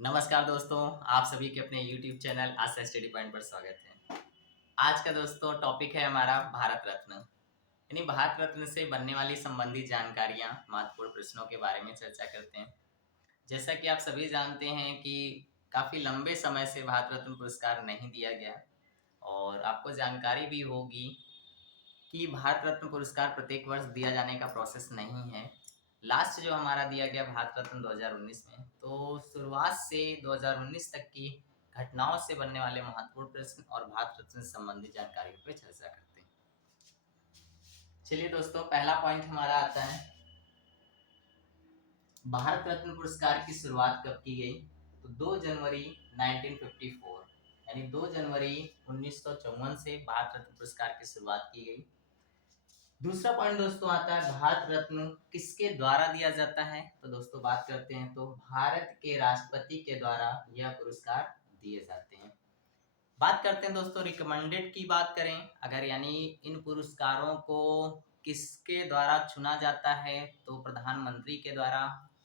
नमस्कार दोस्तों, आप सभी के अपने YouTube चैनल आस्था स्टडी पॉइंट पर स्वागत है। आज का दोस्तों टॉपिक है हमारा भारत रत्न। यानी भारत रत्न से बनने वाली संबंधित जानकारियां, महत्वपूर्ण प्रश्नों के बारे में चर्चा करते हैं। जैसा कि आप सभी जानते हैं कि काफ़ी लंबे समय से भारत रत्न पुरस्कार नहीं दिया गया और आपको जानकारी भी होगी कि भारत रत्न पुरस्कार प्रत्येक वर्ष दिया जाने का प्रोसेस नहीं है। लास्ट जो हमारा दिया गया भारत रत्न 2019 में, तो शुरुआत से 2019 तक की घटनाओं से बनने वाले महत्वपूर्ण प्रश्न और भारत रत्न से संबंधित जानकारियों पर चर्चा करते हैं। चलिए दोस्तों, पहला पॉइंट हमारा आता है, भारत रत्न पुरस्कार की शुरुआत कब की गई? तो 2 जनवरी 1954 यानी 2 जनवरी 1954 से भारत रत्न पुरस्कार की शुरुआत की गई। दूसरा पॉइंट दोस्तों आता है, भारत रत्न किसके द्वारा दिया जाता है? तो दोस्तों बात करते हैं तो भारत के राष्ट्रपति के द्वारा यह पुरस्कार दिए जाते हैं। बात करते हैं दोस्तों रिकमेंडेड की बात करें अगर, यानी इन पुरस्कारों को किसके द्वारा चुना जाता है, तो प्रधानमंत्री के द्वारा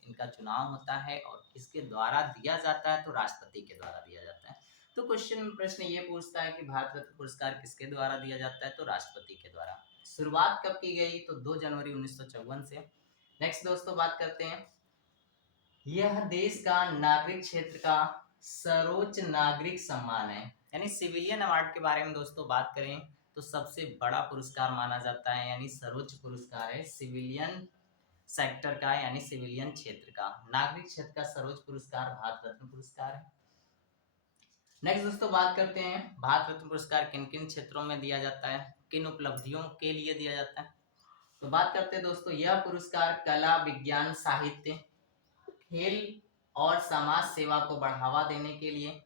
इनका चुनाव होता है और किसके द्वारा दिया जाता है, तो राष्ट्रपति के द्वारा दिया जाता है। तो प्रश्न ये पूछता है कि भारत रत्न पुरस्कार किसके द्वारा दिया जाता है, तो राष्ट्रपति के द्वारा। शुरुआत कब की गई? तो 2 जनवरी 1954 से। नेक्स्ट दोस्तों बात करते हैं, यह देश का नागरिक क्षेत्र का सर्वोच्च नागरिक सम्मान है। यानी सिविलियन अवार्ड के बारे में दोस्तों बात करें तो सबसे बड़ा पुरस्कार माना जाता है, यानी सर्वोच्च पुरस्कार है सिविलियन सेक्टर का, यानी सिविलियन क्षेत्र का नागरिक क्षेत्र का सर्वोच्च पुरस्कार भारत रत्न पुरस्कार है। नेक्स्ट दोस्तों बात करते हैं, भारत रत्न पुरस्कार किन किन क्षेत्रों में दिया जाता है, किन उपलब्धियों के लिए दिया जाता है? तो बात करते हैं दोस्तों, यह पुरस्कार कला, विज्ञान, साहित्य, खेल और समाज सेवा को बढ़ावा देने के लिए,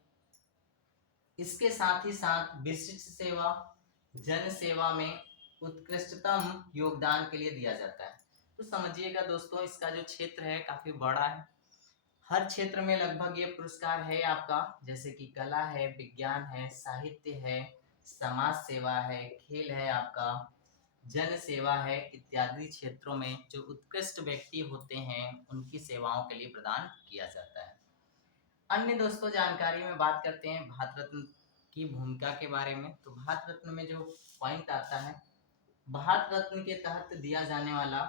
इसके साथ ही साथ विशिष्ट सेवा, जन सेवा में उत्कृष्टतम योगदान के लिए दिया जाता है। तो समझिएगा दोस्तों, इसका जो क्षेत्र है काफी बड़ा है। हर क्षेत्र में लगभग ये पुरस्कार है आपका, जैसे कि कला है, विज्ञान है, साहित्य है, समाज सेवा है, खेल है आपका, जन सेवा है, इत्यादि क्षेत्रों में जो उत्कृष्ट व्यक्ति होते हैं उनकी सेवाओं के लिए प्रदान किया जाता है। अन्य दोस्तों जानकारी में बात करते हैं भारत रत्न की भूमिका के बारे में। तो भारत रत्न में जो पॉइंट आता है, भारत रत्न के तहत दिया जाने वाला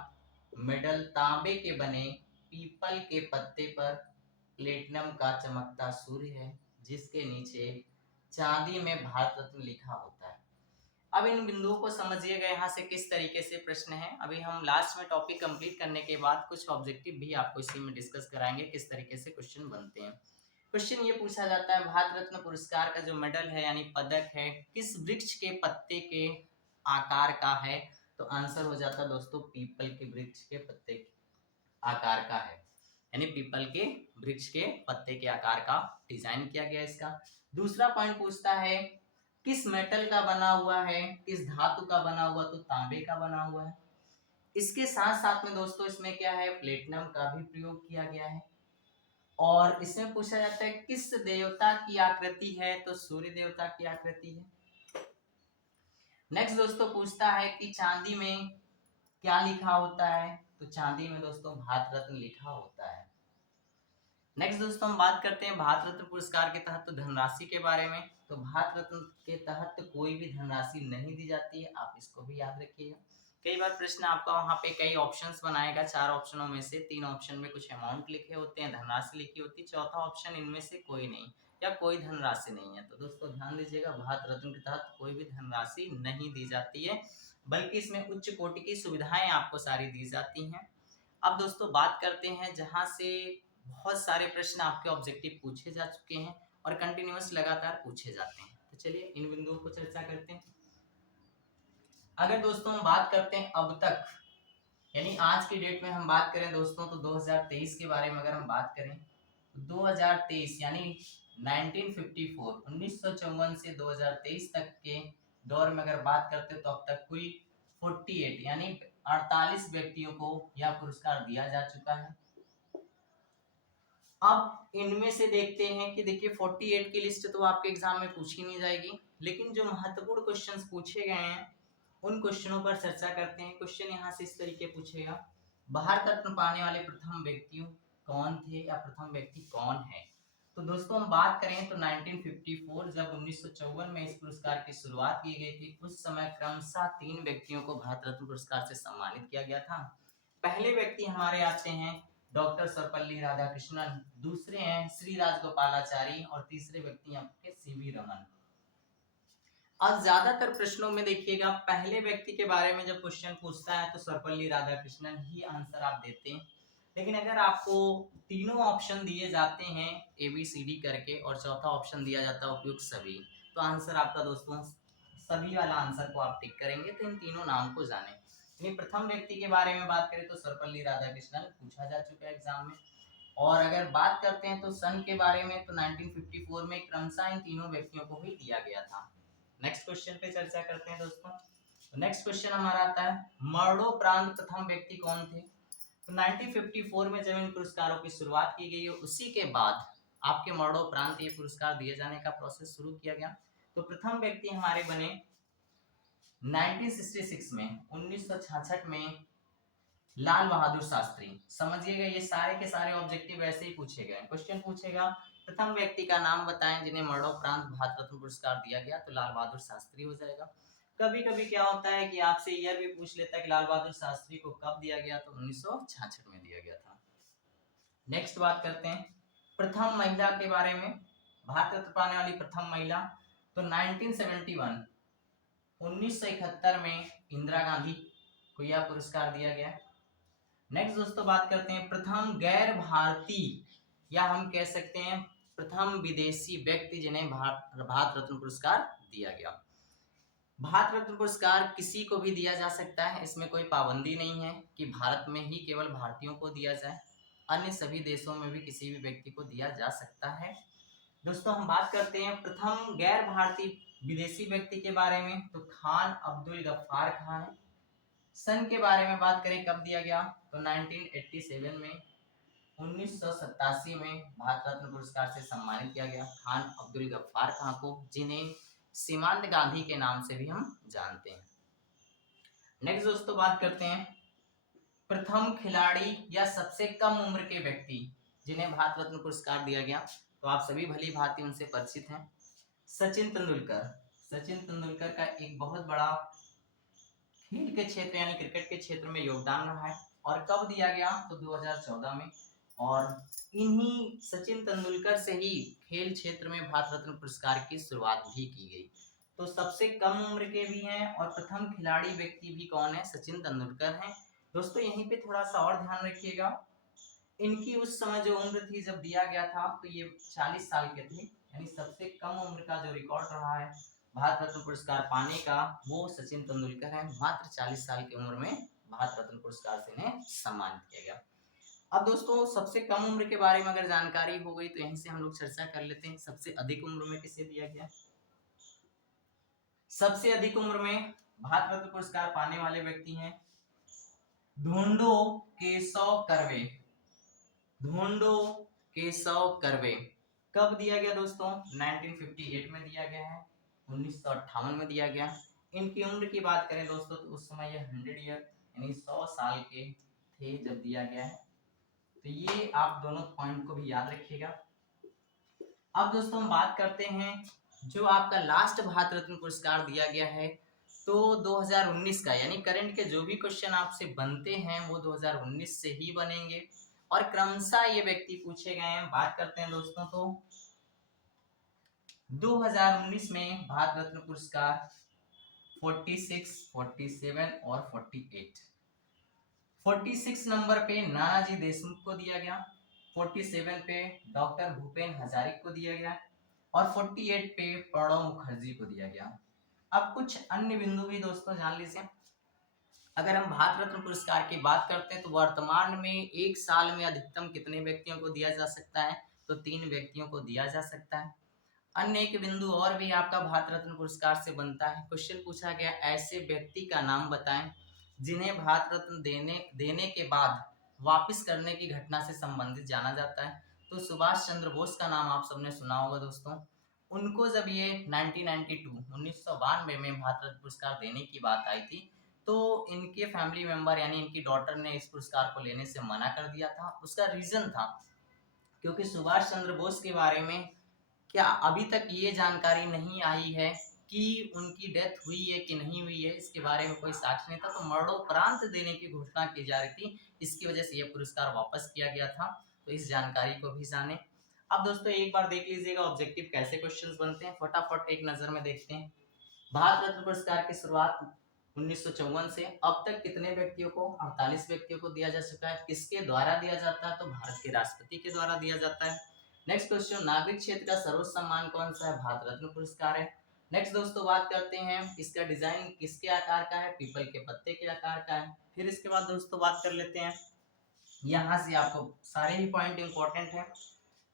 मेडल तांबे के बने पीपल के पत्ते पर प्लेटिनम का चमकता सूर्य है, जिसके नीचे चांदी में भारत रत्न लिखा होता है। अब इन बिंदुओं को समझिएगा यहाँ से किस तरीके से प्रश्न है। अभी हम लास्ट में टॉपिक कंप्लीट करने के बाद कुछ ऑब्जेक्टिव भी आपको इसी में डिस्कस कराएंगे, किस तरीके से क्वेश्चन बनते हैं। क्वेश्चन ये पूछा जाता है, भारत रत्न पुरस्कार का जो मेडल है यानी पदक है, किस वृक्ष के पत्ते के आकार का है? तो आंसर हो जाता है दोस्तों पीपल के वृक्ष के पत्ते के आकार का है, यानी पीपल के वृक्ष के पत्ते के आकार का डिजाइन किया गया इसका। दूसरा पॉइंट पूछता है, किस मेटल का बना हुआ है, किस धातु का बना हुआ? तो तांबे का बना हुआ है। इसके साथ साथ में दोस्तों इसमें क्या है, प्लेटिनम का भी प्रयोग किया गया है। और इसमें पूछा जाता है किस देवता की आकृति है? तो सूर्य देवता की आकृति है। नेक्स्ट दोस्तों पूछता है कि चांदी में क्या लिखा होता है? तो चांदी में दोस्तों भारत रत्न लिखा होता है। नेक्स्ट दोस्तों हम बात करते हैं भारत रत्न पुरस्कार के तहत धनराशि के बारे में। तो भारत रत्न के तहत कोई भी धनराशि नहीं दी जाती है, आप इसको भी याद रखिएगा। कई बार प्रश्न आपका वहाँ पे कई ऑप्शंस बनाएगा, 4 ऑप्शनों में से 3 ऑप्शन में कुछ अमाउंट लिखे होते हैं, धनराशि लिखी होती है, चौथा ऑप्शन इनमें से कोई नहीं या कोई धनराशि नहीं है। तो दोस्तों ध्यान दीजिएगा, भारत रत्न के तहत कोई भी धनराशि नहीं दी जाती है, बल्कि इसमें उच्च कोटि की सुविधाएं आपको सारी दी जाती हैं। अब दोस्तों बात करते हैं जहां से बहुत सारे प्रश्न आपके ऑब्जेक्टिव पूछे जा चुके हैं और कंटिन्यूअस लगातार पूछे जाते हैं। तो चलिए इन बिंदुओं को चर्चा करते हैं। अगर दोस्तों हम बात करते हैं अब तक, यानी आज की डेट में हम बात करें दोस्तों, तो 2023 के बारे में अगर हम बात करें तो 2023 यानी 1954 1954 से 2023 तक के दौर में अगर बात करते तो अब तक कुल 48 यानी 48 व्यक्तियों को यह पुरस्कार दिया जा चुका है। अब इनमें से देखते हैं कि देखिए 48 की लिस्ट तो आपके एग्जाम में पूछी नहीं जाएगी, लेकिन जो महत्वपूर्ण क्वेश्चंस पूछे गए हैं उन क्वेश्चनों पर चर्चा करते हैं। क्वेश्चन यहाँ से इस तरीके पूछेगा, भारत रत्न पाने वाले प्रथम व्यक्ति कौन थे या प्रथम व्यक्ति कौन है? तो दोस्तों हम बात करें तो 1954 जब 1954 में इस पुरस्कार की शुरुआत की गई थी, उस समय क्रमशः 3 व्यक्तियों को भारत रत्न पुरस्कार से सम्मानित किया गया था। पहले व्यक्ति हमारे आते हैं डॉक्टर सर्वपल्ली राधाकृष्णन, दूसरे हैं श्री राजगोपालाचारी और तीसरे व्यक्ति आपके सीवी रमन। अब ज्यादातर प्रश्नों में देखिएगा पहले व्यक्ति के बारे में जब क्वेश्चन पूछता है तो सर्वपल्ली राधाकृष्णन ही आंसर आप देते हैं, लेकिन अगर आपको तीनों ऑप्शन दिए जाते हैं ए बी सी डी करके और चौथा ऑप्शन दिया जाता है उपयुक्त सभी, तो आंसर आपका दोस्तों सभी वाला आंसर को आप टिक करेंगे। तो इन तीनों नाम को जाने। प्रथम व्यक्ति के बारे में बात करें तो सर्वपल्ली राधाकृष्णन पूछा जा चुका है एग्जाम में। और अगर बात करते हैं तो सन के बारे में तो 1954 में क्रमशः इन तीनों व्यक्तियों को ही दिया गया था। नेक्स्ट क्वेश्चन पे चर्चा करते हैं दोस्तों। नेक्स्ट क्वेश्चन हमारा आता है मरणोपरांत प्रथम व्यक्ति कौन थे। तो 1954 में जब इन पुरस्कारों की शुरुआत की गई, उसी के बाद आपके मरणोपरांत ये पुरस्कार दिए जाने का प्रोसेस शुरू किया गया। तो प्रथम व्यक्ति हमारे बने 1966 में, 1966 में लाल बहादुर शास्त्री। समझिएगा ये सारे के सारे ऑब्जेक्टिव ऐसे ही पूछे गए। क्वेश्चन पूछेगा प्रथम व्यक्ति का नाम बताएं जिन्हें मरणोपरांत भारत रत्न पुरस्कार दिया गया, तो लाल बहादुर शास्त्री हो जाएगा। कभी कभी क्या होता है कि आपसे ईयर भी पूछ लेता है कि लाल बहादुर शास्त्री को कब दिया गया, तो 1966 में दिया गया था। नेक्स्ट बात करते हैं प्रथम महिला के बारे में। भारत रत्न पाने वाली प्रथम महिला तो 1971 1971 में इंदिरा गांधी को यह पुरस्कार दिया गया। नेक्स्ट दोस्तों बात करते हैं प्रथम गैर भारतीय या हम कह सकते हैं प्रथम विदेशी व्यक्ति जिन्हें भारत रत्न पुरस्कार दिया गया। भारत रत्न पुरस्कार किसी को भी दिया जा सकता है, इसमें कोई पाबंदी नहीं है कि भारत में ही केवल भारतीयों को दिया जाए, अन्य सभी देशों में भी किसी भी व्यक्ति को दिया जा सकता है। दोस्तों हम बात करते हैं प्रथम गैर भारतीय विदेशी व्यक्ति के बारे में, तो खान अब्दुल गफ्फार खान है। सन के बारे में बात करें कब दिया गया, तो 1987 में, 1987 में भारत रत्न पुरस्कार से सम्मानित किया गया खान अब्दुल गफ्फार खान को, जिन्हें सीमांत गांधी के नाम से भी हम जानते हैं। नेक्स्ट दोस्तों बात करते हैं प्रथम खिलाड़ी या सबसे कम उम्र के व्यक्ति जिन्हें भारत रत्न पुरस्कार दिया गया, तो आप सभी भली भांति उनसे परिचित हैं, सचिन तेंदुलकर। सचिन तेंदुलकर का एक बहुत बड़ा खेल के क्षेत्र यानी क्रिकेट के क्षेत्र में योगदान रहा है। और कब दिया गया, तो 2014 में। और इन्हीं सचिन तेंदुलकर से ही खेल क्षेत्र में भारत रत्न पुरस्कार की शुरुआत भी की गई। तो सबसे कम उम्र के भी हैं और प्रथम खिलाड़ी व्यक्ति भी कौन है, सचिन तेंदुलकर हैं। दोस्तों यहीं पे थोड़ा सा और ध्यान रखिएगा, इनकी उस समय जो उम्र थी जब दिया गया था तो ये 40 साल के थे, यानी सबसे कम उम्र का जो रिकॉर्ड रहा है भारत रत्न पुरस्कार पाने का वो सचिन तेंदुलकर हैं। मात्र 40 साल की उम्र में भारत रत्न पुरस्कार से इन्हें सम्मानित किया गया। अब दोस्तों सबसे कम उम्र के बारे में अगर जानकारी हो गई तो यहीं से हम लोग चर्चा कर लेते हैं सबसे अधिक उम्र में किसे दिया गया। सबसे अधिक उम्र में भारत रत्न पुरस्कार पाने वाले व्यक्ति हैं ढूंढो केशव कर्वे। ढूंढो केशव कर्वे कब दिया गया दोस्तों, 1958 में दिया गया है, 1958 में दिया गया। इनकी उम्र की बात करें दोस्तों तो उस समय ये 100 ईयर यानी 100 साल के थे जब दिया गया है। तो ये आप दोनों पॉइंट को भी याद रखिएगा। अब दोस्तों हम बात करते हैं जो आपका लास्ट भारत रत्न पुरस्कार दिया गया है तो 2019 का, यानी करंट के जो भी क्वेश्चन आपसे बनते हैं वो 2019 से ही बनेंगे और क्रमशः ये व्यक्ति पूछे गए हैं। बात करते हैं दोस्तों तो 2019 में भारत रत्न पुरस्कार 46, 47 और 48। 46 नंबर पे नानाजी देशमुख को दिया गया, 47 पे डॉक्टर भूपेन हजारिका को दिया गया और 48 पे प्रणब मुखर्जी को दिया गया। अब कुछ अन्य बिंदु भी दोस्तों जान लीजिए। अगर हम भारत रत्न पुरस्कार की बात करते हैं तो वर्तमान में एक साल में अधिकतम कितने व्यक्तियों को दिया जा सकता है, तो 3 व्यक्तियों को दिया जा सकता है। अन्य एक बिंदु और भी आपका भारत रत्न पुरस्कार से बनता है। क्वेश्चन पूछा गया ऐसे व्यक्ति का नाम बताएं जिन्हें भारत रत्न देने के बाद वापस करने की घटना से संबंधित जाना जाता है। तो सुभाष चंद्र बोस का नाम आप सबने सुना होगा दोस्तों। उनको जब ये 1992 में भारत रत्न पुरस्कार देने की बात आई थी तो इनके फैमिली मेंबर यानी इनकी डॉटर ने इस पुरस्कार को लेने से मना कर दिया था। उसका रीजन था क्योंकि सुभाष चंद्र बोस के बारे में क्या अभी तक ये जानकारी नहीं आई है कि उनकी डेथ हुई है कि नहीं हुई है, इसके बारे में कोई साक्ष्य नहीं था, तो मरणोपरांत देने की घोषणा की जा रही थी, इसकी वजह से यह पुरस्कार वापस किया गया था। तो इस जानकारी को भी जाने। अब दोस्तों एक बार देख लीजिएगा ऑब्जेक्टिव कैसे क्वेश्चंस बनते हैं, फटाफट एक नजर में देखते हैं। भारत रत्न पुरस्कार की शुरुआत 1954 से अब तक कितने व्यक्तियों को, 48 व्यक्तियों को दिया जा चुका है। किसके द्वारा दिया जाता है, तो भारत के राष्ट्रपति के द्वारा दिया जाता है। नेक्स्ट क्वेश्चन, नागरिक क्षेत्र का सर्वोच्च सम्मान कौन सा है, भारत रत्न पुरस्कार है। नेक्स्ट दोस्तों बात करते हैं इसका डिजाइन किसके आकार का है, पीपल के पत्ते के आकार का है। फिर इसके बाद दोस्तों बात कर लेते हैं, यहाँ से आपको सारे ही पॉइंट इंपॉर्टेंट है।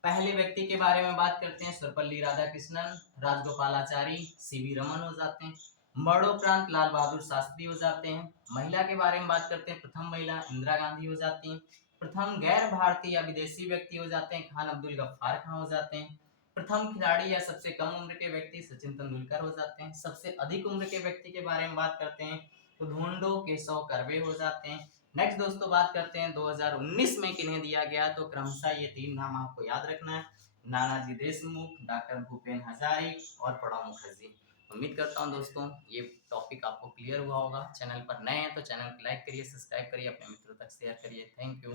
पहले व्यक्ति के बारे में बात करते हैं, सर्वपल्ली राधाकृष्णन, राजगोपालाचारी, सीवी रमन हो जाते हैं। मरणोपरांत लाल बहादुर शास्त्री हो जाते हैं। महिला के बारे में बात करते हैं, प्रथम महिला इंदिरा गांधी हो जाती हैं। प्रथम गैर भारतीय या विदेशी व्यक्ति हो जाते हैं, खान अब्दुल गफ्फार खान हो जाते हैं। प्रथम खिलाड़ी या सबसे कम उम्र के व्यक्ति सचिन तेंदुलकर हो जाते हैं। सबसे अधिक उम्र के व्यक्ति के बारे में बात करते हैं तो ढूंढो केशव कर्वे हो जाते हैं। नेक्स्ट दोस्तों बात करते हैं 2019 में किन्हें दिया गया, तो क्रमशः ये 3 नाम आपको याद रखना है, नानाजी देशमुख, डॉक्टर भूपेन हजारिका और प्रणब मुखर्जी। उम्मीद करता हूँ दोस्तों ये टॉपिक आपको क्लियर हुआ होगा। चैनल पर नए हैं तो चैनल को लाइक करिए, सब्सक्राइब करिए, अपने मित्रों तक शेयर करिए। Thank you.